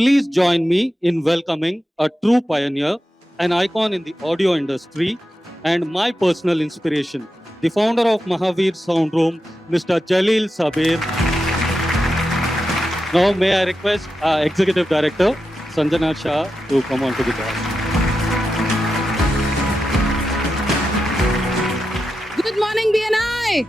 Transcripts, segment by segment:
Please join me in welcoming a true pioneer, an icon in the audio industry, and my personal inspiration, the founder of Mahavir Sound Room, Mr. Jalil Sabir. Now, may I request our Executive Director, Sanjana Shah, to come on to the dais. Good morning, BNI.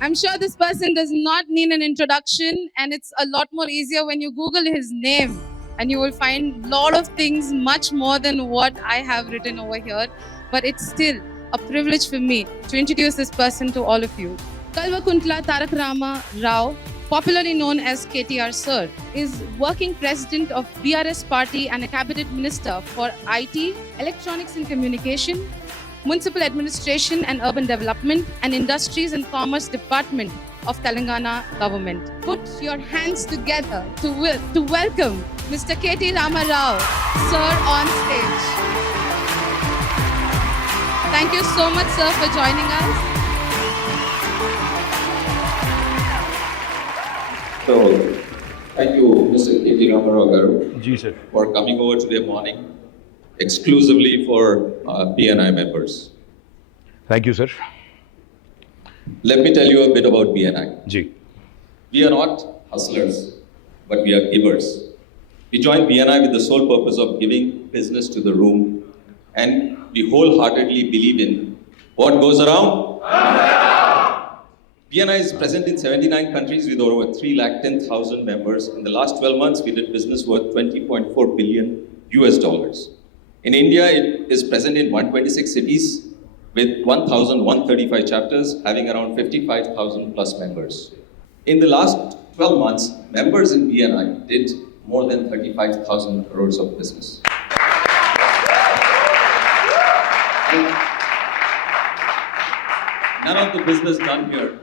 I'm sure this person does not need an introduction, and it's a lot more easier when you Google his name, and you will find a lot of things much more than what I have written over here. But it's still a privilege for me to introduce this person to all of you. Kalvakuntla Tarak Rama Rao, popularly known as KTR Sir, is working president of BRS party and a cabinet minister for IT, electronics and communication, Municipal Administration and Urban Development, and Industries and Commerce Department of Telangana government. Put your hands together to welcome Mr. KT Rama Rao, sir, on stage. Thank you so much, sir, for joining us. So, thank you, Mr. KT Rama Rao garu, Ji, sir. for coming over today morning exclusively for BNI members. Thank you, sir. Let me tell you a bit about BNI. Ji. We are not hustlers, but we are givers. We joined BNI with the sole purpose of giving business to the room, and we wholeheartedly believe in what goes around. BNI is present in 79 countries with over 310,000 members. In the last 12 months, we did business worth $20.4 billion US. In India, it is present in 126 cities with 1,135 chapters, having around 55,000 plus members. In the last 12 months, members in BNI did more than 35,000 crores of business. None of the business done here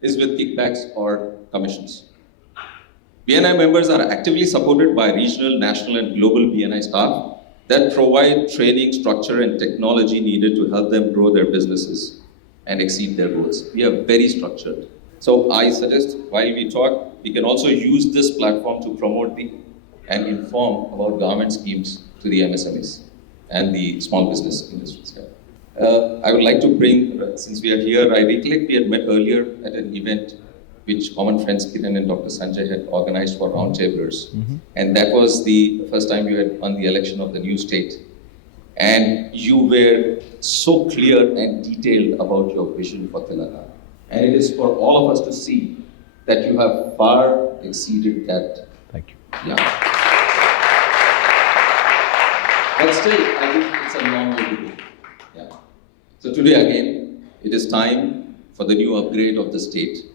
is with kickbacks or commissions. BNI members are actively supported by regional, national, and global BNI staff that provide training, structure, and technology needed to help them grow their businesses and exceed their goals. We are very structured. So I suggest while we talk, we can also use this platform to promote and inform about government schemes to the MSMEs and the small business industries. I would like to bring, since we are here, I recollect we had met earlier at an event which common friends Kiran and Dr. Sanjay had organized for roundtablers. Mm-hmm. And that was the first time you had won the election of the new state. And you were so clear and detailed about your vision for Telangana. And it is for all of us to see that you have far exceeded that. Thank you. Yeah. But still, I think it's a long way to go. Yeah. So today again, it is time for the new upgrade of the state.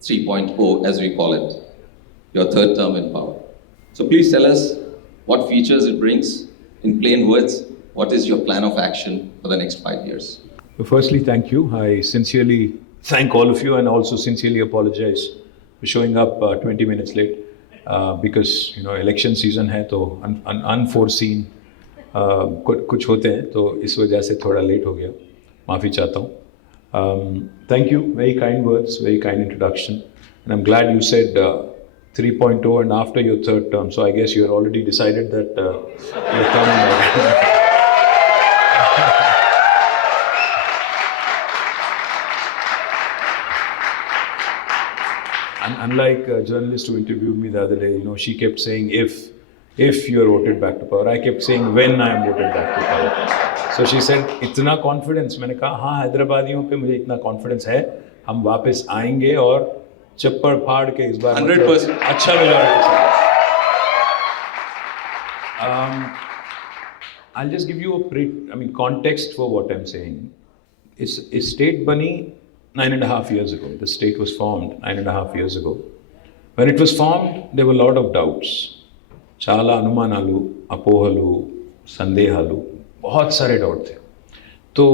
3.0 as we call it, your third term in power. So please tell us what features it brings. In plain words, what is your plan of action for the next 5 years? So firstly, thank you. I sincerely thank all of you and also sincerely apologize for showing up 20 minutes late because election season है तो unforeseen कुछ होते हैं तो इस वजह से थोड़ा लेट हो गया, माफ़ी चाहता हूँ. Thank you, very kind words, very kind introduction. And I'm glad you said 3.0 and after your third term. So I guess you're already decided that you're coming back. And unlike a journalist who interviewed me the other day, she kept saying if you're voted back to power. I kept saying when I am voted back to power. So she said, इतना confidence. मैंने कहा हाँ, हैदराबादियों पे मुझे इतना confidence है, हम वापस आएंगे और चप्पड़ फाड़ के इस बार 100% अच्छा majority. I'll just give you a context for what I'm saying. Is state bani 9.5 years ago. The state was formed 9.5 years ago. When it was formed, there were a lot of doubts. Chala anumanalu, apohalu, sandehalu. बहुत सारे doubt थे. तो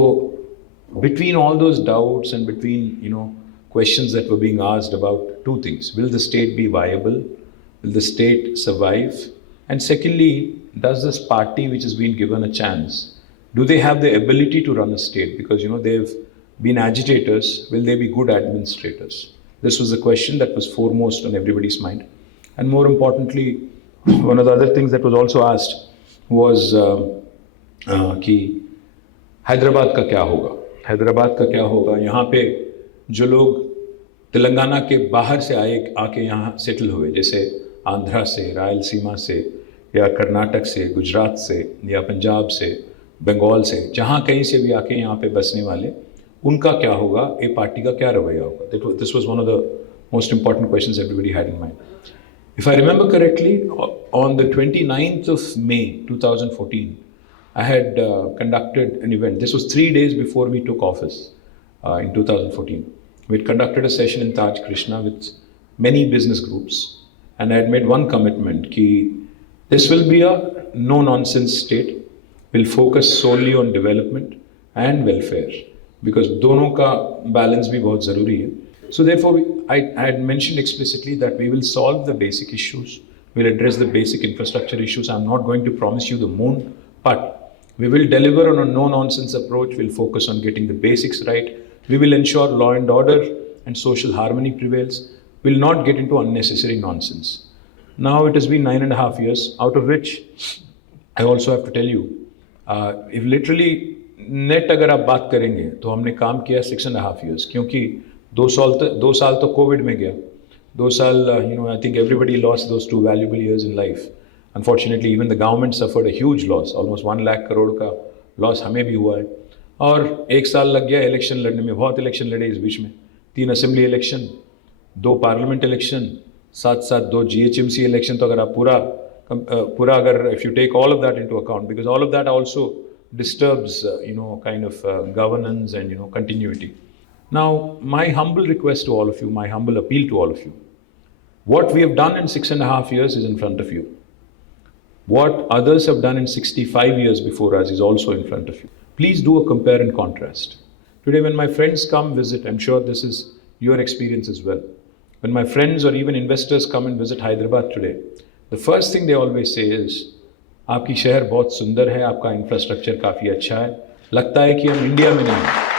between all those doubts and between questions that were being asked about two things: will the state be viable, will the state survive, and secondly, does this party which has been given a chance, do they have the ability to run a state? Because they've been agitators, will they be good administrators? This was the question that was foremost on everybody's mind. And more importantly, one of the other things that was also asked was कि हैदराबाद का क्या होगा, हैदराबाद का क्या होगा, यहाँ पे जो लोग तेलंगाना के बाहर से आके यहाँ सेटल हुए, जैसे आंध्रा से, रायलसीमा से, या कर्नाटक से, गुजरात से, या पंजाब से, बंगाल से, जहाँ कहीं से भी आके यहाँ पे बसने वाले, उनका क्या होगा, ये पार्टी का क्या रवैया होगा. This was one of the most important questions everybody had in mind. If I remember correctly, on the 29th of May 2014, I had conducted an event. This was 3 days before we took office in 2014. We had conducted a session in Taj Krishna with many business groups, and I had made one commitment कि this will be a no-nonsense state. We'll focus solely on development and welfare because दोनों का balance भी बहुत ज़रूरी है. So therefore, I had mentioned explicitly that we will solve the basic issues. We'll address the basic infrastructure issues. I'm not going to promise you the moon, but we will deliver on a no-nonsense approach. We'll focus on getting the basics right. We will ensure law and order and social harmony prevails. We'll not get into unnecessary nonsense. Now it has been 9.5 years, out of which I also have to tell you, if literally net अगर आप बात करेंगे तो हमने काम किया 6.5 years, क्योंकि 2 साल तो कोविड में गया. 2 साल, I think everybody lost those 2 valuable years in life. Unfortunately, even the government suffered a huge loss, almost 1 lakh crore का loss हमें भी हुआ है. और 1 साल लग गया इलेक्शन लड़ने में, बहुत इलेक्शन लड़े इस बीच में. 3 असेंबली इलेक्शन, 2 पार्लियामेंट इलेक्शन, साथ 2 GHMC इलेक्शन. तो अगर आप पूरा अगर if you take all of that into account, because all of that also disturbs kind of governance and continuity. Now, my humble request to all of you, my humble appeal to all of you, what we have done in 6.5 years is in front of you. What others have done in 65 years before us is also in front of you. Please do a compare and contrast. Today, when my friends come visit, I'm sure this is your experience as well. When my friends or even investors come and visit Hyderabad today, the first thing they always say is, आपकी शहर बहुत सुंदर है, आपका infrastructure काफ़ी अच्छा है, लगता है कि हम इंडिया में नहीं हैं.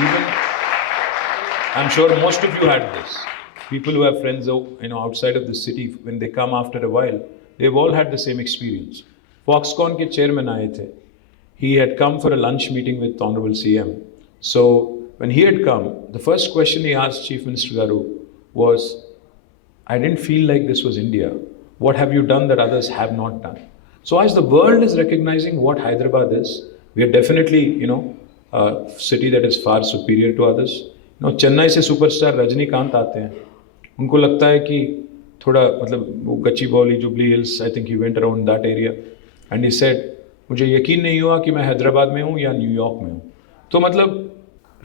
Even, I'm sure most of you had this. People who have friends, outside of the city, when they come after a while, they've all had the same experience. Foxconn के chairman आए थे. He had come for a lunch meeting with Honorable CM. So when he had come, the first question he asked Chief Minister Garu was, I didn't feel like this was India. What have you done that others have not done? So as the world is recognizing what Hyderabad is, we are definitely, a city that is far superior to others. Chennai से superstar Rajinikanth आते हैं, उनको लगता है कि थोड़ा मतलब वो Gachibowli, jubilee hills, I think he went around that area and he said मुझे यकीन नहीं हुआ कि मैं हैदराबाद में हूँ या न्यूयॉर्क में हूँ. तो मतलब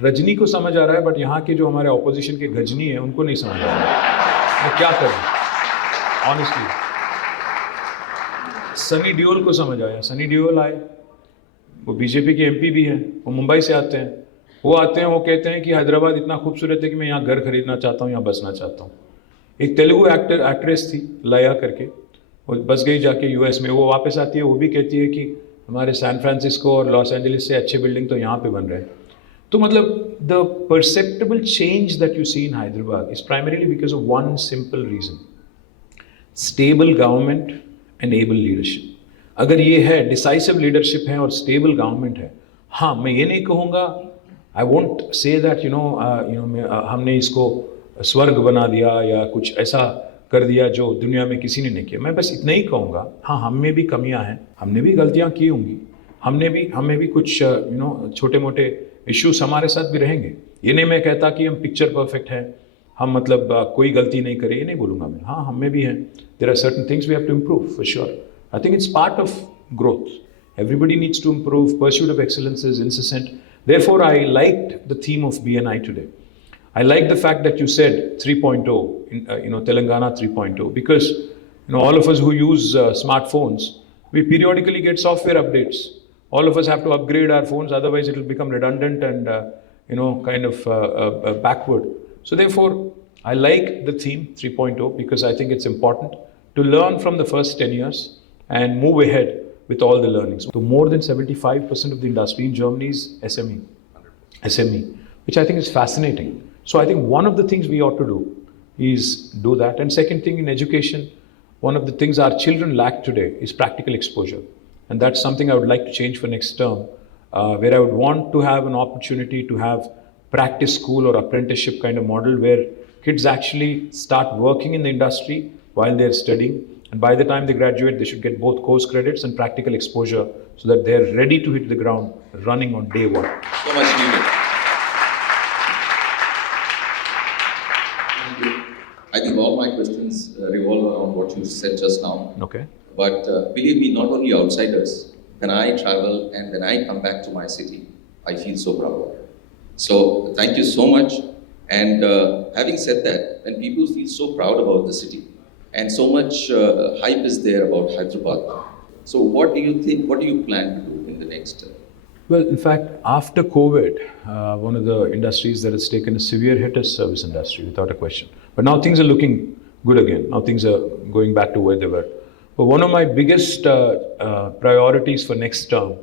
रजनी को समझ आ रहा है, बट यहाँ के जो हमारे ऑपोजिशन के गजनी हैं उनको नहीं समझ आ रहा है. मैं क्या करूँ ऑनेस्टली. सनी डियोल को समझ आया. सनी डियोल आए, वो बीजेपी के एमपी भी हैं, वो मुंबई से आते हैं. वो कहते हैं कि हैदराबाद इतना खूबसूरत है कि मैं यहाँ घर खरीदना चाहता हूँ, यहाँ बसना चाहता हूँ. एक तेलुगु एक्ट्रेस थी लया करके, वो बस गई जाके यूएस में. वो वापस आती है, वो भी कहती है कि हमारे सैन फ्रांसिस्को और लॉस एंजलिस से अच्छे बिल्डिंग तो यहाँ पे बन रहे हैं. तो मतलब the perceptible change that you see in Hyderabad is primarily because of one simple reason, stable government and able leadership. अगर ये है, डिसाइसिव लीडरशिप है और स्टेबल गवर्नमेंट है, हाँ मैं ये नहीं कहूँगा, आई वोंट से दैट हमने इसको स्वर्ग बना दिया या कुछ ऐसा कर दिया जो दुनिया में किसी ने नहीं किया. मैं बस इतना ही कहूँगा, हाँ हम में भी कमियाँ हैं, हमने भी गलतियाँ की होंगी, हमें भी कुछ छोटे मोटे इश्यूज हमारे साथ भी रहेंगे. ये नहीं मैं कहता कि हम पिक्चर परफेक्ट हैं, हम मतलब कोई गलती नहीं करें, ये नहीं बोलूँगा मैं. हाँ हम में भी हैं. There are certain things we have to improve for sure. I think it's part of growth. Everybody needs to improve. Pursuit of excellence is incessant. Therefore, I liked the theme of BNI today. I like the fact that you said 3.0, Telangana 3.0, because all of us who use smartphones, we periodically get software updates. All of us have to upgrade our phones, otherwise it will become redundant and kind of backward. So therefore, I like the theme 3.0 because I think it's important to learn from the first 10 years and move ahead with all the learnings. So more than 75% of the industry in Germany is SME, which I think is fascinating. So I think one of the things we ought to do is do that. And second thing, in education, one of the things our children lack today is practical exposure. And that's something I would like to change for next term, where I would want to have an opportunity to have practice school or apprenticeship kind of model where kids actually start working in the industry while they're studying. And by the time they graduate, they should get both course credits and practical exposure so that they're ready to hit the ground running on day one. So much needed. I think all my questions revolve around what you said just now. Okay. But believe me, not only outsiders, when I travel and when I come back to my city, I feel so proud. So thank you so much. And having said that, when people feel so proud about the city and so much hype is there about Hyderabad, so what do you think, what do you plan to do in the next? Well, in fact, after COVID, one of the industries that has taken a severe hit is service industry, without a question. But now things are looking good again. Now things are going back to where they were. But one of my biggest priorities for next term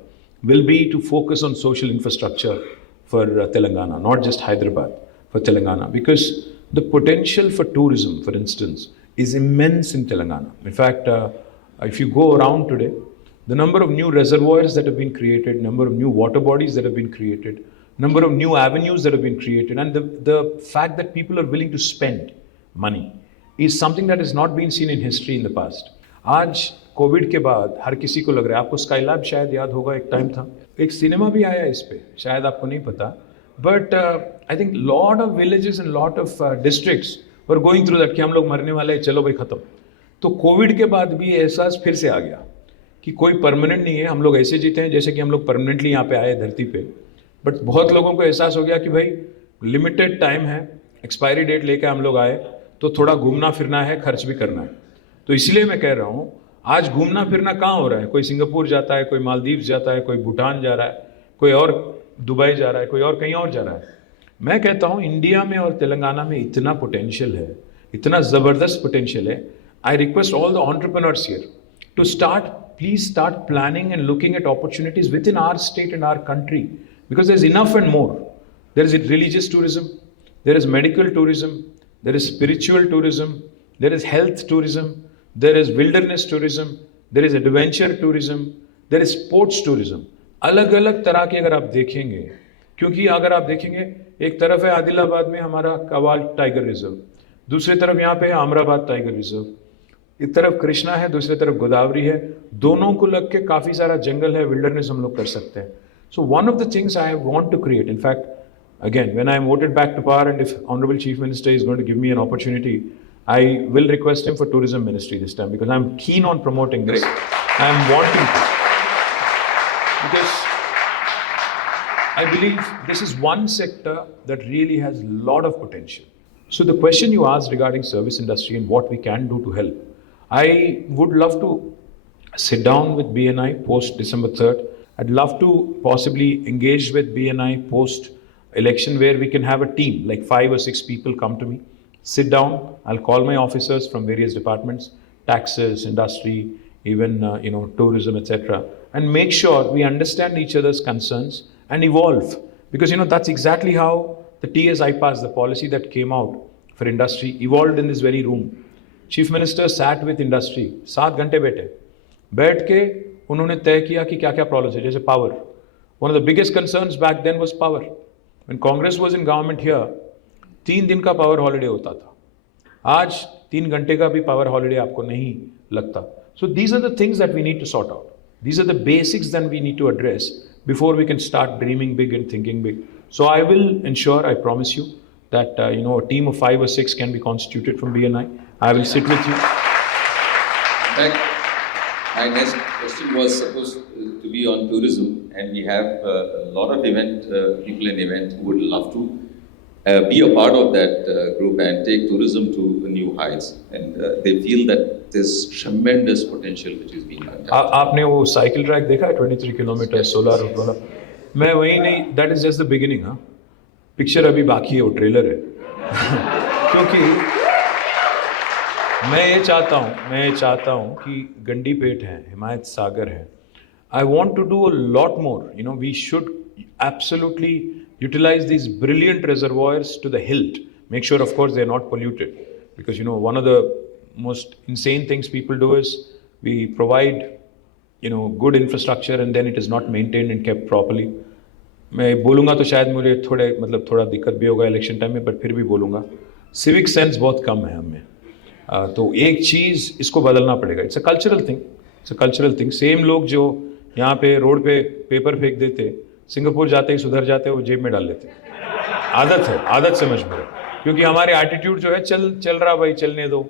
will be to focus on social infrastructure for Telangana, not just Hyderabad, for Telangana. Because the potential for tourism, for instance, is immense in Telangana. In fact, if you go around today, the number of new reservoirs that have been created, number of new water bodies that have been created, number of new avenues that have been created, and the fact that people are willing to spend money is something that has not been seen in history in the past. आज Covid के बाद हर किसी को लग रहा है, आपको Skylab शायद याद होगा, एक टाइम था, एक सिनेमा भी आया इस पे, शायद आपको नहीं पता, but I think lot of villages and lot of districts were going through that कि हम लोग मरने वाले हैं, चलो भाई खत्म. तो कोविड के बाद भी एहसास फिर से आ गया कि कोई परमानेंट नहीं है, हम लोग ऐसे जीते हैं जैसे कि हम लोग परमानेंटली यहाँ पे आए धरती पे. बट बहुत लोगों को एहसास हो गया कि भाई लिमिटेड टाइम है, एक्सपायरी डेट लेकर हम लोग आए, तो थोड़ा घूमना फिरना है, खर्च भी करना है. तो इसलिए मैं कह रहा हूँ, आज घूमना फिरना कहाँ हो रहा है? कोई सिंगापुर जाता है, कोई मालदीव्स जाता है, कोई भूटान जा रहा है, कोई और दुबई जा रहा है, कोई और कहीं और जा रहा है. मैं कहता हूँ इंडिया में और तेलंगाना में इतना पोटेंशियल है, इतना ज़बरदस्त पोटेंशियल है. I request all the entrepreneurs here to start, please start planning and looking at opportunities within our state and our country, because there's enough and more. There is religious tourism, there is medical tourism, there is spiritual tourism, there is health tourism, there is wilderness tourism, there is adventure tourism, there is sports tourism. अलग अलग तरह के अगर आप देखेंगे, क्योंकि अगर आप देखेंगे एक तरफ है आदिलाबाद में हमारा कवाल टाइगर रिजर्व, दूसरी तरफ यहाँ पे है अमराबाद टाइगर रिजर्व, एक तरफ कृष्णा है, दूसरी तरफ गोदावरी है, दोनों को लग के काफ़ी सारा जंगल है, विल्डरनेस हम लोग कर सकते हैं. So one of the things I want to create, in fact again when I am voted back to power and if honourable chief minister is going to give me an opportunity, I will request him for tourism ministry this time, because I am keen on promoting this. I am wanting to, because I believe this is one sector that really has a lot of potential. So the question you asked regarding service industry and what we can do to help, I would love to sit down with BNI post December 3rd. I'd love to possibly engage with BNI post election where we can have a team, like 5 or 6 people come to me, sit down, I'll call my officers from various departments, taxes, industry, even tourism, etc., and make sure we understand each other's concerns and evolve. Because that's exactly how the TS-IPAS, the policy that came out for industry, evolved in this very room. Chief Minister sat with industry, 7 घंटे बैठ के उन्होंने तय किया कि क्या क्या problems है. जैसे power, one of the biggest concerns back then was power. When Congress was in government here, 3 दिन का पावर हॉलीडे होता था. आज 3 घंटे का भी पावर हॉलीडे आपको नहीं लगता. So these are the things that we need to sort out. These are the basics that we need to address before we can start dreaming big and thinking big. So I will ensure, I promise you, that a team of 5 or 6 can be constituted from BNI. I will sit with you. In fact, my next question was supposed to be on tourism, and we have a lot of people in event who would love to be a part of that group and take tourism to new heights. And they feel that there's tremendous potential which is being untapped. आपने वो cycle track देखा है 23 kilometre 16 road वाला? मैं वही नहीं, that is just the beginning. हाँ, picture अभी बाकी है, वो ट्रेलर है. क्योंकि मैं ये चाहता हूँ कि गंडी पेट है, हिमायत सागर है. I want to do a lot more. We should absolutely utilize these brilliant reservoirs to the hilt. Make sure, of course, they're not polluted. because one of the most insane things people do is we provide good infrastructure and then it is not maintained and kept properly. मैं बोलूँगा तो शायद मुझे थोड़ा दिक्कत भी होगा election time में, बट फिर भी बोलूँगा सिविक सेंस बहुत कम है हमें. तो एक चीज़ इसको बदलना पड़ेगा. It's a cultural thing. Same लोग जो यहाँ पे रोड पे पेपर फेंक देते, सिंगापुर जाते ही सुधर जाते, वो जेब में डाल लेते. आदत से मजबूर है, क्योंकि हमारे एटीट्यूड जो है चल रहा भाई, चलने दो,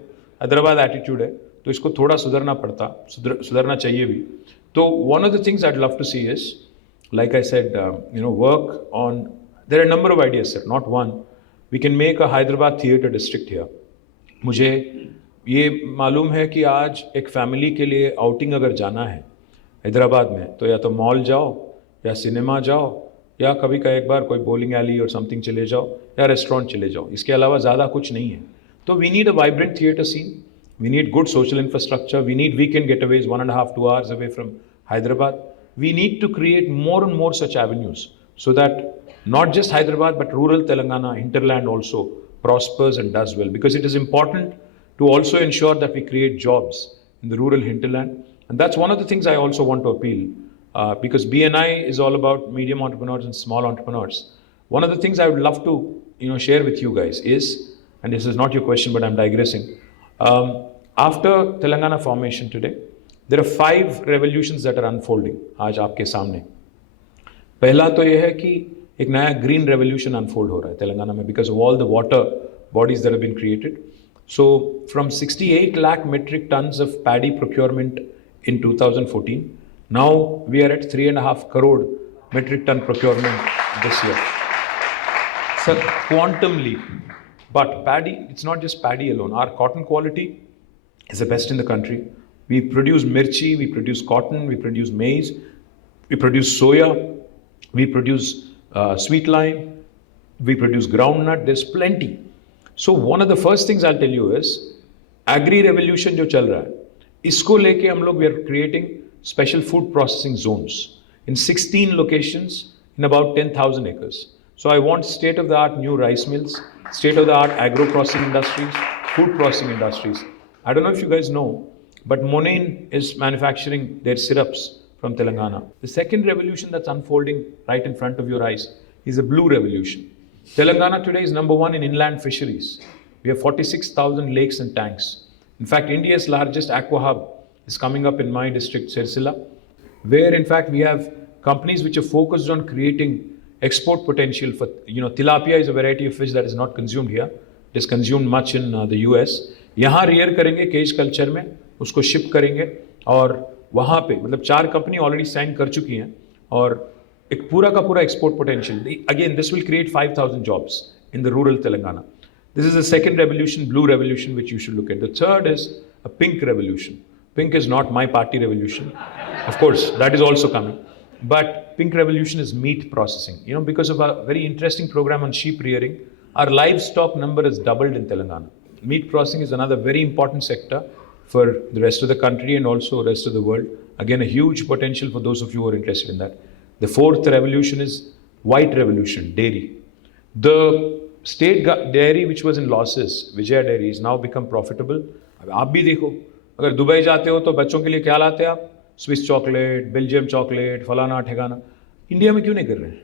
हैदराबाद एटीट्यूड है, तो इसको थोड़ा सुधरना चाहिए भी. तो one of the things I'd love to see is, like I said, work on, there are a number of ideas, sir, not one. We can make a Hyderabad theatre district here. मुझे ये मालूम है कि आज एक family के लिए outing अगर जाना है हैदराबाद में, तो या तो मॉल जाओ या सिनेमा जाओ या कभी का एक बार कोई बॉलिंग एली और समथिंग चले जाओ या रेस्टोरेंट चले जाओ. इसके अलावा ज़्यादा कुछ नहीं है. तो we need a vibrant theatre scene, we need good social infrastructure, we need weekend getaways 1.5-2 hours away from Hyderabad. We need to create more and more such avenues so that not just Hyderabad but rural Telangana, hinterland also prospers and does well, because it is important to also ensure that we create jobs in the rural hinterland. And that's one of the things I also want to appeal, because BNI is all about medium entrepreneurs and small entrepreneurs. One of the things I would love to share with you guys is, and this is not your question but I'm digressing, after Telangana formation today, there are 5 revolutions that are unfolding आज आपके सामने. पहला तो ये है कि एक नया ग्रीन रेवोल्यूशन अनफोल्ड हो रहा है तेलंगाना में, because of all the water bodies that have been created. So from 68 lakh metric tons of paddy procurement in 2014, now we are at 3.5 crore metric ton procurement this year. It's a quantum leap. But paddy, it's not just paddy alone. Our cotton quality is the best in the country. We produce mirchi, we produce cotton, we produce maize, we produce soya, we produce sweet lime, we produce groundnut. There's plenty. So one of the first things I'll tell you is, agri revolution जो चल रहा है, इसको लेके हम लोग we are creating special food processing zones in 16 locations in about 10,000 acres. So I want state-of-the-art new rice mills, state-of-the-art agro-processing industries, food processing industries. I don't know if you guys know, but Monain is manufacturing their syrups from Telangana. The second revolution that's unfolding right in front of your eyes is a blue revolution. Telangana today is number 1 in inland fisheries. We have 46,000 lakes and tanks. In fact, India's largest aqua hub is coming up in my district, Sirsila, where in fact we have companies which are focused on creating export potential for, tilapia is a variety of fish that is not consumed here. It is consumed much in the US. यहाँ rear करेंगे cage culture में, उसको ship करेंगे और वहाँ पे 4 company already sign कर चुकी हैं और एक पूरा का पूरा export potential. Again this will create 5,000 jobs in the rural Telangana. This is the second revolution, blue revolution, which you should look at. The third is a pink revolution. Pink is not my party revolution. Of course, that is also coming. But pink revolution is meat processing. Because of a very interesting program on sheep rearing, our livestock number has doubled in Telangana. Meat processing is another very important sector for the rest of the country and also the rest of the world. Again, a huge potential for those of you who are interested in that. The fourth revolution is white revolution, dairy. The state dairy which was in losses, Vijaya Dairy, is now become profitable. अब आप भी देखो, अगर Dubai जाते हो तो बच्चों के लिए क्या लाते हैं आप? स्विस चॉकलेट, बेल्जियम चॉकलेट, फलाना ठिकाना. इंडिया में क्यों नहीं कर रहे हैं?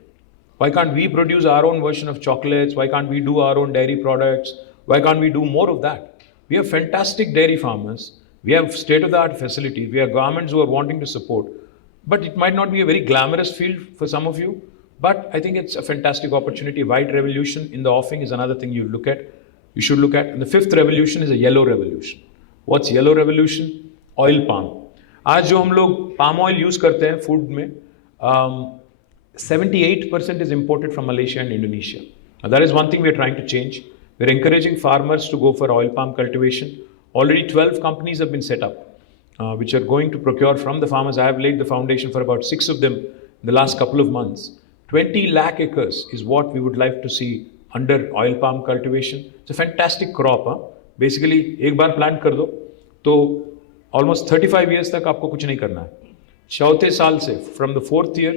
Why can't we produce our own version of chocolates? Why can't we do our own dairy products? Why can't we do more of that? We have fantastic dairy farmers. We have state-of-the-art facilities. We have governments who are wanting to support. But it might not be a very glamorous field for some of you. But I think it's a fantastic opportunity. White revolution in the offing is another thing you should look at. And the fifth revolution is a yellow revolution. What's yellow revolution? Oil palm. आज जो हम लोग palm oil use करते हैं food में, 78% is imported from Malaysia and Indonesia. Now that is one thing we are trying to change. We're encouraging farmers to go for oil palm cultivation. Already 12 companies have been set up, which are going to procure from the farmers. I have laid the foundation for about 6 of them in the last couple of months. 20 lakh acres is what we would like to see under oil palm cultivation. It's a fantastic crop. Basically, एक बार plant कर दो, तो almost 35 years तक आपको कुछ नहीं करना है. चौथे साल से, from the 4th year,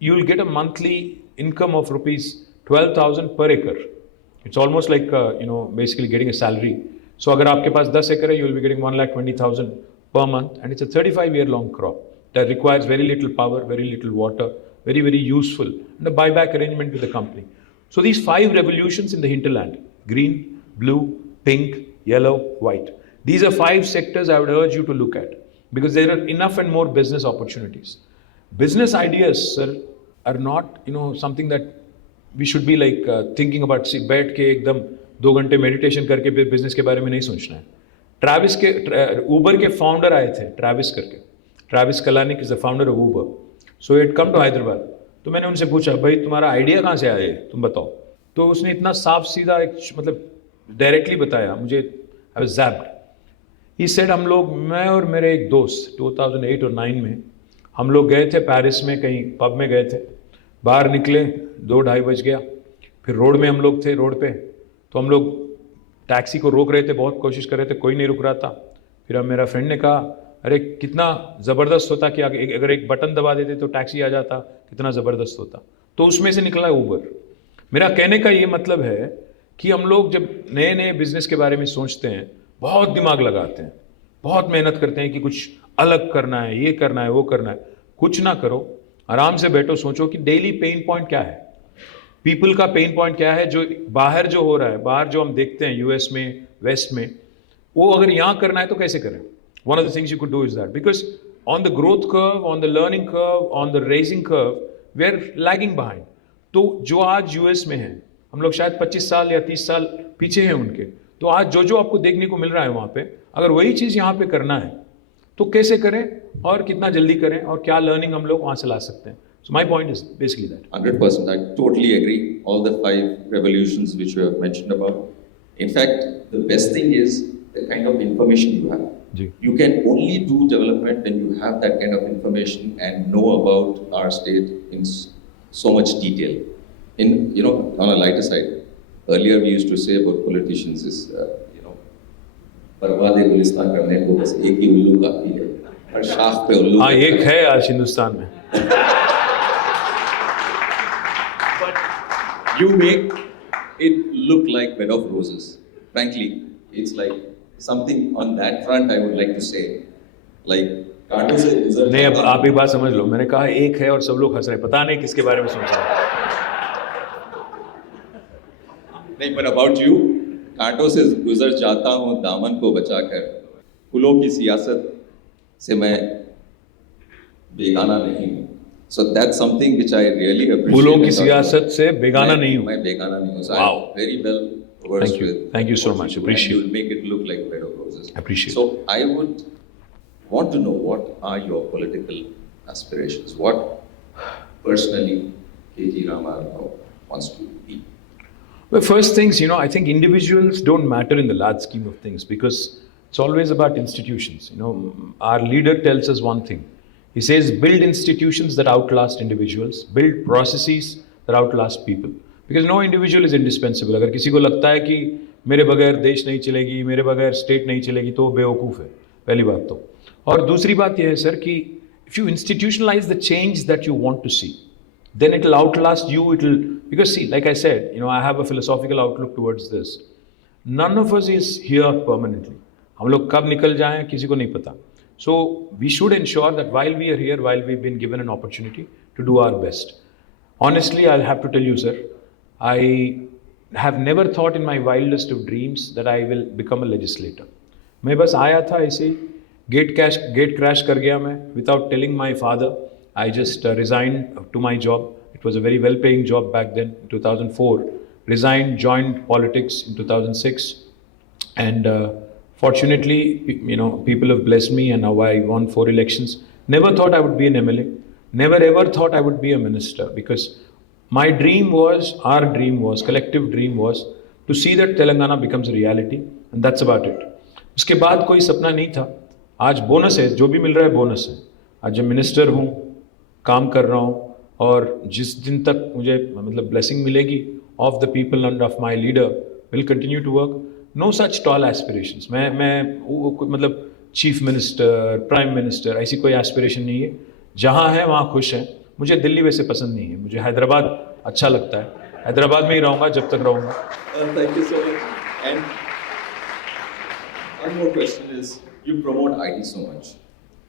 you will get a monthly income of rupees 12,000 per acre. It's almost like, basically getting a salary. So अगर आपके पास 10 एकड़ है, you will be getting 1,20,000 per month, and it's a 35-year long crop that requires very little power, very little water, very, very useful, and a buyback arrangement with the company. So these 5 revolutions in the hinterland: green, blue, pink, yellow, white. These are 5 sectors I would urge you to look at, because there are enough and more business opportunities. Business ideas, sir, are not, something that we should be like thinking about. See, बैठ के एकदम 2 घंटे meditation करके फिर business के बारे में नहीं सोचना है. ट्रैविस के ऊबर के फाउंडर आए थे, ट्रैविस करके. Travis Kalanick is the founder of Uber. So it come to Hyderabad. तो मैंने उनसे पूछा, भाई तुम्हारा आइडिया कहाँ से आया है, तुम बताओ. तो उसने इतना साफ सीधा मतलब डायरेक्टली बताया मुझे. I was ज़ैप्ड. ही सेड, हम लोग, मैं और मेरे एक दोस्त 2008 और 9 में हम लोग गए थे पेरिस में, कहीं पब में गए थे. बाहर निकले 2-2:30 बज गया. फिर रोड में हम लोग थे, रोड पे. तो हम लोग टैक्सी को रोक रहे थे, बहुत कोशिश कर रहे थे, कोई नहीं रुक रहा था. फिर अब मेरा फ्रेंड ने कहा, अरे कितना ज़बरदस्त होता कि अगर एक बटन दबा देते तो टैक्सी आ जाता, कितना ज़बरदस्त होता. तो उसमें से निकला ऊबर. मेरा कहने का ये मतलब है कि हम लोग जब नए नए बिजनेस के बारे में सोचते हैं, बहुत दिमाग लगाते हैं, बहुत मेहनत करते हैं कि कुछ अलग करना है, ये करना है, वो करना है. कुछ ना करो, आराम से बैठो, सोचो कि डेली पेन पॉइंट क्या है, पीपल का पेन पॉइंट क्या है. जो बाहर जो हो रहा है, बाहर जो हम देखते हैं यूएस में, वेस्ट में, वो अगर यहाँ करना है तो कैसे करें. One of the things you could do is that, because on the growth curve, on the learning curve, on the raising curve, we are lagging behind. तो जो आज यूएस में है, हम लोग शायद 25 साल या 30 साल पीछे हैं उनके. तो आज जो जो आपको देखने को मिल रहा है वहाँ पे, अगर वही चीज़ यहाँ पे करना है तो कैसे करें और कितना जल्दी करें और क्या लर्निंग हम लोग वहाँ से ला सकते हैं. So my point is basically that. 100%. I totally agree. All the 5 revolutions which you have mentioned about. In fact, the best thing is the kind of information you have. Ji. You can only do development when you have that kind of information and know about our state in so much detail. On a lighter side, earlier we used to say about politicians is, बर्बाद गुलिस्तान करने को बस एक ही उल्लू काफी है. हर शाख पे उल्लू. हाँ, एक है आज हिंदुस्तान में. You make it look like bed of roses. Frankly, it's like something on that front I would like to say. Like, नहीं, अब आप एक बात समझ लो, मैंने कहा एक है और सब लोग हंस रहे हैं, पता नहीं किसके बारे में सोच रहे हैं. नहीं, but about you, कांटों से गुजर जाता हूँ दामन को बचाकर. फूलों की सियासत से मैं बेगाना नहीं हूँ. So that's something which I really appreciate. फूलों की सियासत से बेगाना नहीं हूँ. मैं बेगाना नहीं हूँ. So Wow. I'm very well versed with. Thank you so much. Appreciate. You'll make it look like bed of roses. Appreciate. So I would want to know, what are your political aspirations? What personally KG Ramarao wants to be? Well, first things, I think individuals don't matter in the large scheme of things, because it's always about institutions. Our leader tells us one thing. He says, build institutions that outlast individuals, build processes that outlast people. Because no individual is indispensable. अगर किसी को लगता है कि मेरे बगैर देश नहीं चलेगी, मेरे बगैर स्टेट नहीं चलेगी, तो बेवकूफ़ है, पहली बात तो. और दूसरी बात यह है सर कि if you institutionalize the change that you want to see, then it will outlast you. Because see, like I said, I have a philosophical outlook towards this. None of us is here permanently. हम लोग कब निकल जाएं किसी को नहीं पता. So we should ensure that while we are here, while we've been given an opportunity to do our best. Honestly, I'll have to tell you, sir, I have never thought in my wildest of dreams that I will become a legislator. मैं बस आया था ऐसे ही, gate crash कर गया मैं, without telling my father. I just resigned to my job. It was a very well-paying job back then, in 2004. Resigned, joined politics in 2006, and fortunately, people have blessed me, and now I won 4 elections. Never thought I would be an MLA. Never ever thought I would be a minister, because my dream was, our dream was, collective dream was to see that Telangana becomes a reality, and that's about it. उसके बाद कोई सपना नहीं था. आज bonus है, जो भी मिल रहा है बोनस है. आज जब मिनिस्टर हूँ, काम कर रहा हूँ, और जिस दिन तक मुझे ब्लेसिंग मिलेगी of the people and of my leader, will continue to work. No such tall aspirations. मैं चीफ मिनिस्टर, प्राइम मिनिस्टर, ऐसी कोई एस्पिरेशन नहीं है. जहाँ है वहाँ खुश है. मुझे दिल्ली वैसे पसंद नहीं है, मुझे हैदराबाद अच्छा लगता है. हैदराबाद में ही रहूँगा जब तक रहूँगा. Thank you so much. And One more question is, you promote IT so much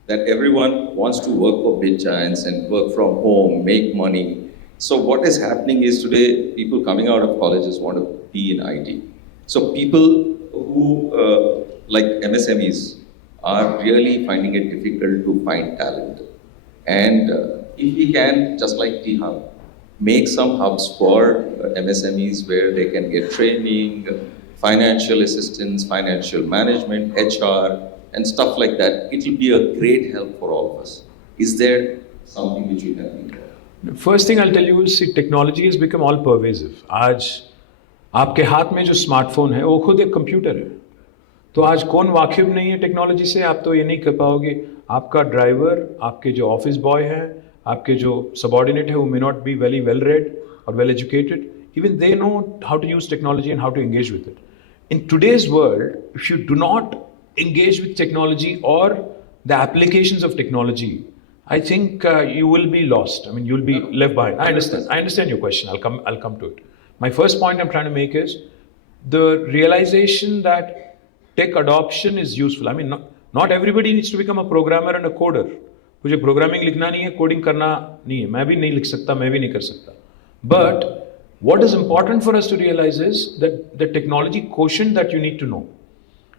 that everyone wants to work for big giants and work from home, make money. So what is happening is today, people coming out of colleges want to be in IT. So people who, like MSMEs, are really finding it difficult to find talent. And if we can, just like T-Hub, make some hubs for MSMEs where they can get training, financial assistance, financial management, HR, and stuff like that, it will be a great help for all of us. Is there something which you can think of? The first thing I'll tell you is, see, technology has become all pervasive. आज आपके हाथ में जो smartphone है वो खुद एक computer है. तो आज कौन वाकिफ नहीं है टेक्नोलॉजी से, आप तो ये नहीं कर पाओगे. आपका ड्राइवर, आपके जो ऑफिस बॉय हैं, आपके जो सबऑर्डिनेट है, वो may not be very well read और well educated. Even they know how to use technology and how to engage with it. In today's world, if you do not engage with technology or the applications of technology, I think you will be lost. I mean, you'll be left behind. I understand your question. I'll come to it. My first point I'm trying to make is the realization that tech adoption is useful. I mean, not everybody needs to become a programmer and a coder. मुझे programming लिखना नहीं है, coding करना नहीं है. मैं भी नहीं लिख सकता, मैं भी नहीं कर सकता. But what is important for us to realize is that the technology quotient that you need to know.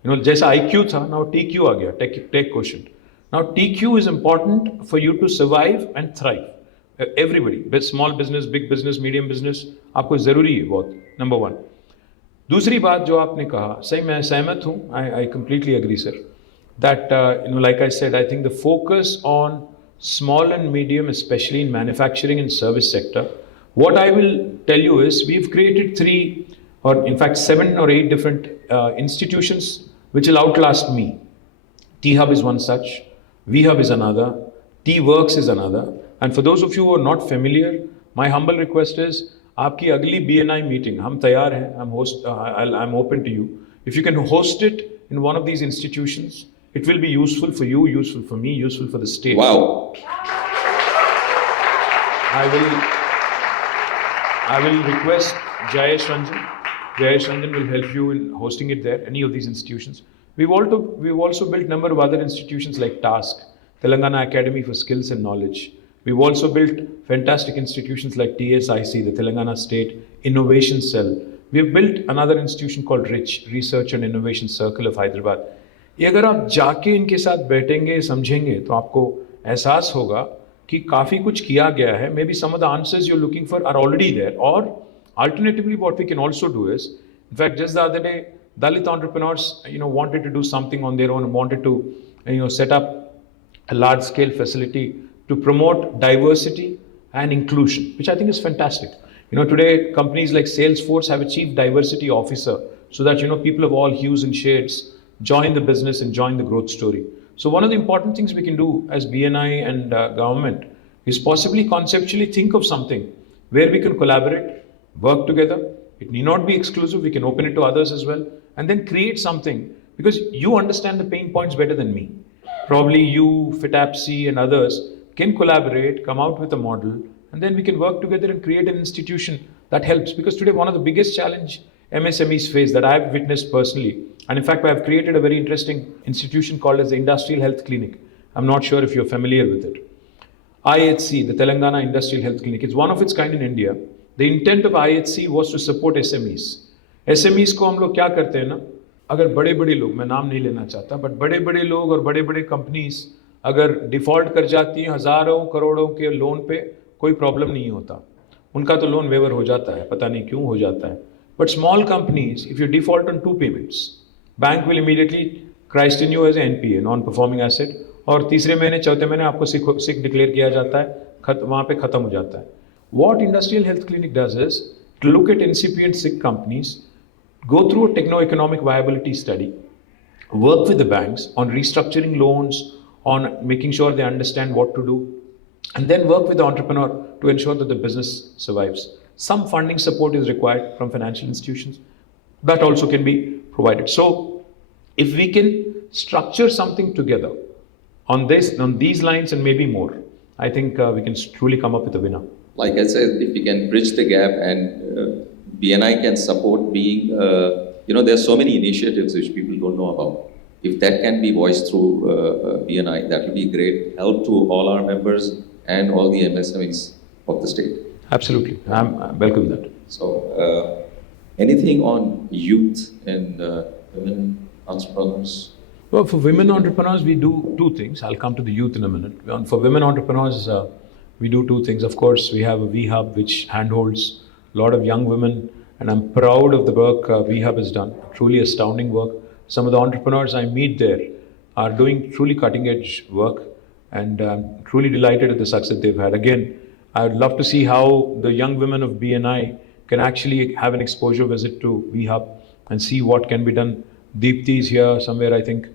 You know, जैसा IQ था, now TQ आ गया, tech quotient. Now TQ is important for you to survive and thrive. Everybody, small business, big business, medium business, आपको ज़रूरी है बहुत. Number one. दूसरी बात जो आपने कहा, सही मैं सहमत हूँ. I completely agree, sir. That like I said, I think the focus on small and medium, especially in manufacturing and service sector. What I will tell you is we've created 3 or in fact 7 or 8 different institutions which will outlast me. T-Hub is one such, V-Hub is another, T-Works is another. And for those of you who are not familiar, my humble request is आपकी अगली BNI meeting, हम तैयार हैं, I'm open to you. If you can host it in one of these institutions, it will be useful for you, useful for me, useful for the state. Wow. I will request Jayesh Ranjan. Jayesh Ranjan will help you in hosting it there, any of these institutions. We've also built a number of other institutions like TASK, Telangana Academy for Skills and Knowledge. We've also built fantastic institutions like TSIC, the Telangana State Innovation Cell. We've built another institution called RICH, Research and Innovation Circle of Hyderabad. ये अगर आप जाके इनके साथ बैठेंगे, समझेंगे, तो आपको एहसास होगा कि काफ़ी कुछ किया गया है. Maybe some of the answers you're looking for are already there. Or alternatively, what we can also do is, in fact, just the other day, Dalit entrepreneurs, wanted to do something on their own, wanted to, set up a large-scale facility to promote diversity and inclusion, which I think is fantastic. Today companies like Salesforce have a chief diversity officer so that, people of all hues and shades join the business and join the growth story. So one of the important things we can do as BNI and government is possibly conceptually think of something where we can collaborate, work together. It need not be exclusive. We can open it to others as well, and then create something, because you understand the pain points better than me. Probably you, FITAPC and others can collaborate, come out with a model, and then we can work together and create an institution that helps. Because today, one of the biggest challenge MSMEs face that I've witnessed personally, and in fact, I've created a very interesting institution called as the Industrial Health Clinic. I'm not sure if you're familiar with it. IHC, the Telangana Industrial Health Clinic, it's one of its kind in India. The intent of IHC was to support SMEs. SMEs को हम लोग क्या करते हैं ना, अगर बड़े-बड़े लोग, मैं नाम नहीं लेना चाहता, बट बड़े-बड़े लोग और बड़े-बड़े कंपनीज अगर डिफॉल्ट कर जाती हैं हज़ारों करोड़ों के लोन पे, कोई प्रॉब्लम नहीं होता. उनका तो लोन वेवर हो जाता है, पता नहीं क्यों हो जाता है. But small companies, if you default on 2 payments, bank will immediately christen you as an NPA, non-performing asset, और तीसरे महीने, चौथे महीने आपको सिक डिक्लेयर किया जाता है, वहाँ पे खत्म हो जाता है. What Industrial Health Clinic does is to look at incipient sick companies, go through a techno-economic viability study, work with the banks on restructuring loans, on making sure they understand what to do, and then work with the entrepreneur to ensure that the business survives. Some funding support is required from financial institutions. That also can be provided. So if we can structure something together on these lines and maybe more, I think we can truly come up with a winner. Like I said, if we can bridge the gap and BNI can support being, there are so many initiatives which people don't know about. If that can be voiced through BNI, that will be great help to all our members and all the MSMEs of the state. Absolutely, I welcome that. So, anything on youth and women entrepreneurs? Well, for women entrepreneurs, we do two things. I'll come to the youth in a minute. For women entrepreneurs, we do two things. Of course, we have a V-Hub which handholds a lot of young women, and I'm proud of the work V-Hub has done. Truly astounding work. Some of the entrepreneurs I meet there are doing truly cutting-edge work, and I'm truly delighted at the success they've had. Again, I would love to see how the young women of BNI can actually have an exposure visit to V-Hub and see what can be done. Deepthi is here somewhere, I think.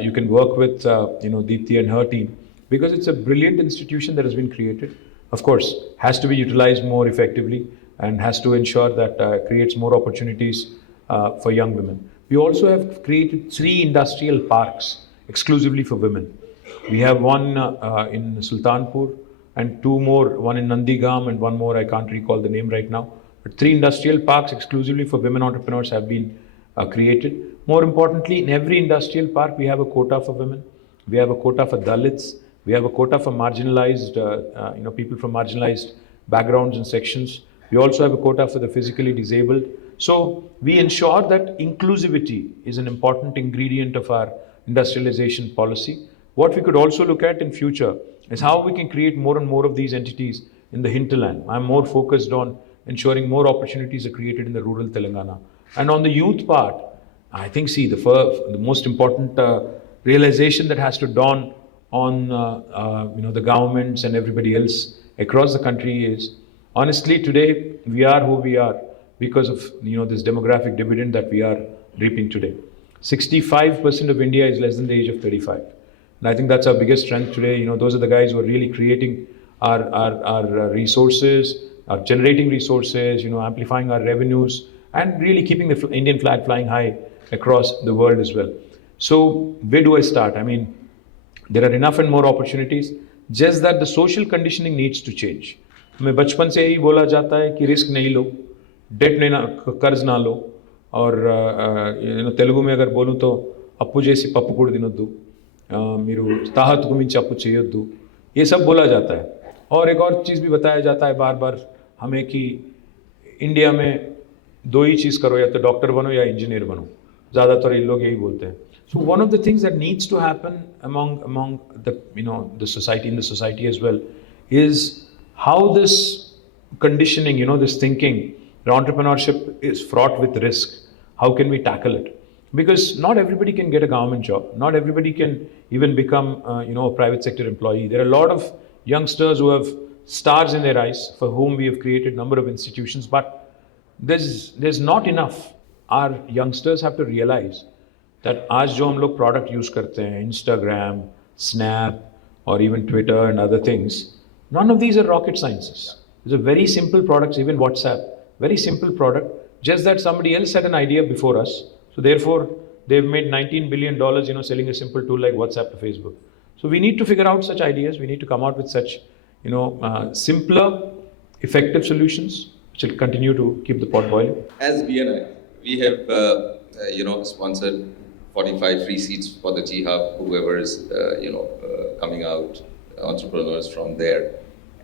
You can work with Deepthi and her team, because it's a brilliant institution that has been created. Of course, has to be utilized more effectively and has to ensure that creates more opportunities for young women. We also have created 3 industrial parks exclusively for women. We have one in Sultanpur and 2 more, one in Nandigam and one more, I can't recall the name right now. But 3 industrial parks exclusively for women entrepreneurs have been created. More importantly, in every industrial park, we have a quota for women. We have a quota for Dalits. We have a quota for marginalized, people from marginalized backgrounds and sections. We also have a quota for the physically disabled. So we ensure that inclusivity is an important ingredient of our industrialization policy. What we could also look at in future is how we can create more and more of these entities in the hinterland. I'm more focused on ensuring more opportunities are created in the rural Telangana. And on the youth part, I think, the most important realization that has to dawn on the governments and everybody else across the country is, honestly, today we are who we are because of this demographic dividend that we are reaping today. 65% of India is less than the age of 35. And I think that's our biggest strength today. Those are the guys who are really creating our resources, are generating resources, amplifying our revenues, and really keeping the Indian flag flying high across the world as well. So where do I start? I mean, there are enough and more opportunities, just that the social conditioning needs to change. हमें बचपन से ही बोला जाता है कि risk नहीं लो, date नहीं ना, कर्ज ना लो, और तेलुगु में अगर बोलूँ तो अप्पू जैसी पप्पू कुड़ दिनोद्दू, మీరు తాహతుకు మించి అప్పు చేయొద్దు, ये सब बोला जाता है. और एक और चीज़ भी बताया जाता है बार बार हमें कि इंडिया में 2 ही चीज़ करो, या तो डॉक्टर बनो या इंजीनियर बनो. ज़्यादातर ये लोग यही बोलते हैं. So one of the things that needs to happen among the society, in the society as well, is how this conditioning, this thinking, the entrepreneurship is fraught with risk. How can we tackle it? Because not everybody can get a government job. Not everybody can even become, a private sector employee. There are a lot of youngsters who have stars in their eyes, for whom we have created a number of institutions, but there's not enough. Our youngsters have to realize that आज जो हम लोग product use करते हैं, Instagram, Snap, or even Twitter and other things, none of these are rocket sciences. These are very simple products, even WhatsApp, very simple product, just that somebody else had an idea before us. So therefore, they've made $19 billion, selling a simple tool like WhatsApp to Facebook. So we need to figure out such ideas. We need to come out with such, simpler, effective solutions, which will continue to keep the pot boiling. As BNI, we have, sponsored 45 free seats for the G-Hub, whoever is, coming out, entrepreneurs from there.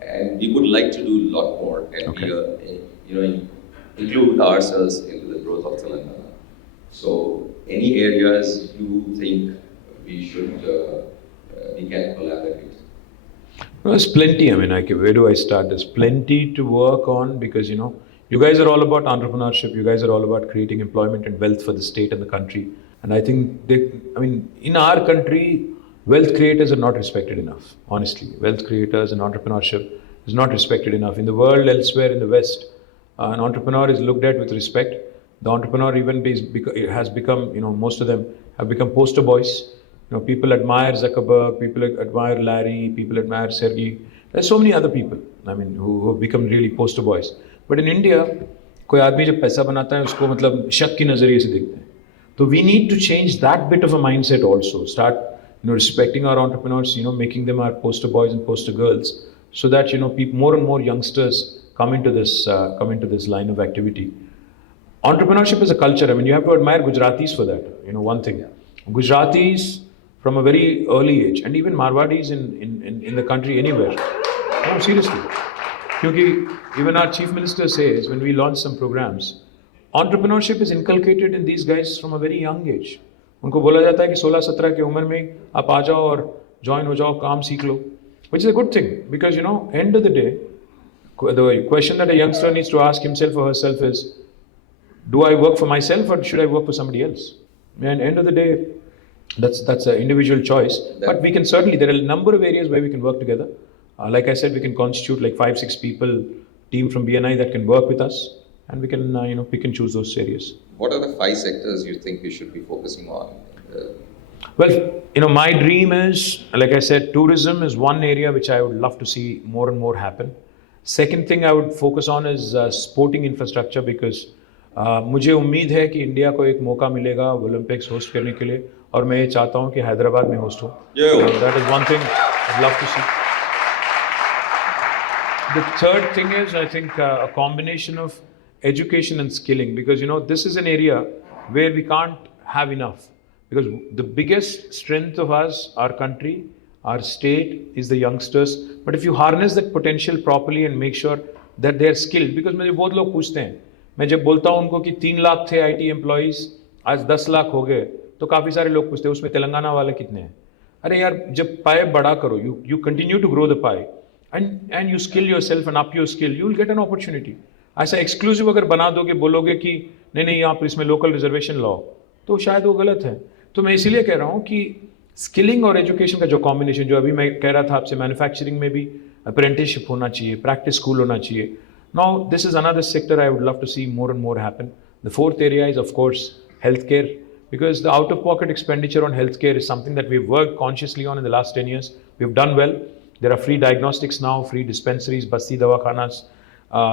And we would like to do a lot more and, include ourselves into the growth of Telangana. So, any areas you think we should, we can collaborate? Well, there's plenty. I mean, where do I start? There's plenty to work on because, you guys are all about entrepreneurship. You guys are all about creating employment and wealth for the state and the country. And I think, in our country, wealth creators are not respected enough, honestly. Wealth creators and entrepreneurship is not respected enough. In the world, elsewhere in the West, an entrepreneur is looked at with respect. The entrepreneur even has become, most of them have become poster boys. People admire Zuckerberg, people admire Larry, people admire Sergey. There's so many other people, who have become really poster boys. But in India, कोई आदमी जब पैसा बनाता है उसको मतलब शक की नज़रिए से देखते हैं. So we need to change that bit of a mindset also. Start, respecting our entrepreneurs, making them our poster boys and poster girls, so that more and more youngsters come into this line of activity. Entrepreneurship is a culture. You have to admire Gujaratis for that. One thing. Gujaratis from a very early age, and even Marwadis in the country anywhere. No, seriously. Because even our chief minister says when we launch some programs, entrepreneurship is inculcated in these guys from a very young age. उनको बोला जाता है कि 16-17 की उम्र में आप आ जाओ और ज्वाइन हो जाओ, काम सीख लो, which is a good thing because end of the day, the question that a youngster needs to ask himself or herself is, do I work for myself or should I work for somebody else? And end of the day, that's an individual choice. But we can certainly, there are a number of areas where we can work together. Like I said, we can constitute like 5-6 people, team from BNI that can work with us, and we can pick and choose those areas. What are the 5 sectors you think we should be focusing on? Well, my dream is, like I said, tourism is one area which I would love to see more and more happen. Second thing I would focus on is sporting infrastructure because मुझे उम्मीद है कि India को एक मौका मिलेगा Olympics host करने के लिए और मैं ये चाहता हूँ कि हैदराबाद में होस्ट हो. That is one thing I'd love to see. The third thing is, I think, a combination of education and skilling because, this is an area where we can't have enough because the biggest strength of us, our country, our state is the youngsters. But if you harness that potential properly and make sure that they are skilled, because मुझे बहुत लोग पूछते हैं, मैं जब बोलता हूँ उनको कि 3 लाख थे IT एम्प्लॉइज आज 10 लाख हो गए तो काफ़ी सारे लोग पूछते हैं उसमें तेलंगाना वाले कितने हैं. अरे यार जब पाए बड़ा करो, you continue to grow the pie and you skill yourself and up your skill, you will get an opportunity. ऐसा एक्सक्लूसिव अगर बना दोगे, बोलोगे कि नहीं यहाँ पर इसमें लोकल रिजर्वेशन लाओ, तो शायद वो गलत है. तो मैं इसीलिए कह रहा हूँ कि स्किलिंग और एजुकेशन का जो कॉम्बिनेशन, जो अभी मैं कह रहा था आपसे, मैन्युफैक्चरिंग में भी अप्रेंटिसशिप होना चाहिए, प्रैक्टिस स्कूल होना चाहिए. Now, this is another sector I would love to see more and more happen. The fourth area is, of course, healthcare, because the out-of-pocket expenditure on healthcare is something that we've worked consciously on in the last 10 years. We've done well. There are free diagnostics now, free dispensaries, basti dawakhanas.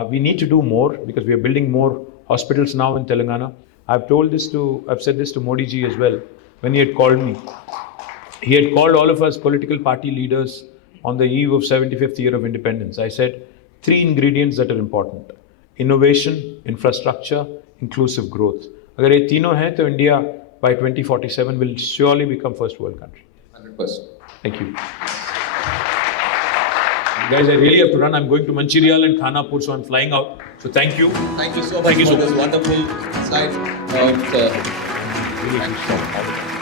We need to do more because we are building more hospitals now in Telangana. I've said this to Modi ji as well when he had called me. He had called all of us political party leaders on the eve of 75th year of independence. I said, 3 ingredients that are important: innovation, infrastructure, inclusive growth. अगर ये तीनों हैं तो India by 2047 will surely become first world country. 100%. Thank you. Guys, I really have to run. I'm going to Mancherial and Khanapur, so I'm flying out. So thank you. Thank you so much for this wonderful side of Really appreciate it.